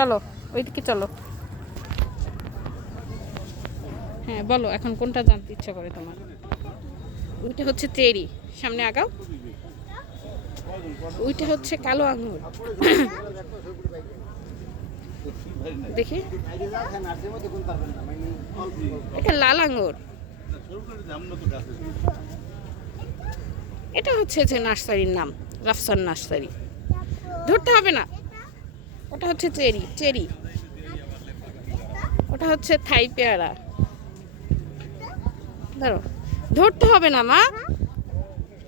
চলো, ওইদিকে চলো। হ্যাঁ বলো, এখন কোনটা জানতে ইচ্ছা করে তোমার? ওইটা হচ্ছে চেরি। সামনে আগাও। ওইটা হচ্ছে কালো আঙুর। দেখি। এটা লাল আঙুর। এটা হচ্ছে যে নার্সারির নাম, রাফসান নার্সারি। ধরতে হবে না। ওটা হচ্ছে চেরি চেরি। ওটা হচ্ছে থাই পেয়ারা। ধরো। ধরতে হবে না মা।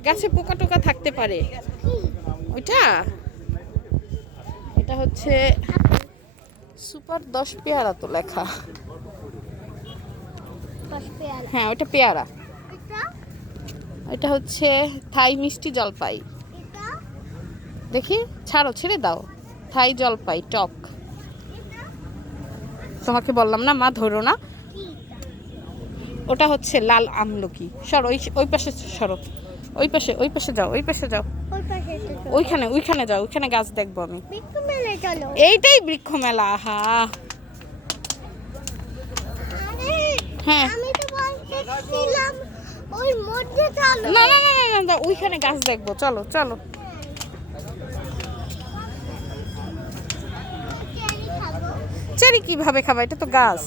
গাছে পোকা টোকা থাকতে পারে। ওইটা? এটা হচ্ছে সুপার দশ পেয়ারা তো লেখা। হ্যাঁ ওটা পেয়ারা। ওইটা হচ্ছে থাই মিষ্টি জলপাই। দেখি ছাড়ো ছেড়ে দাও। থাই জলপাই টক। তোমাকে বললাম না মা ধরো না। ওটা হচ্ছে লাল আমলকি। সর ওই ওই পাশে সরো। ওই পাশে ওই পাশে যাও ওই পাশে যাও। ওইখানে ওইখানে যাও ওইখানে গাছ দেখব আমি। এইটাই বৃক্ষ মেলা আহা। হ্যাঁ। না, না না ওইখানে গাছ দেখব। চলো চলো। খাব কীভাবে খাবা? এটা তো গাছ।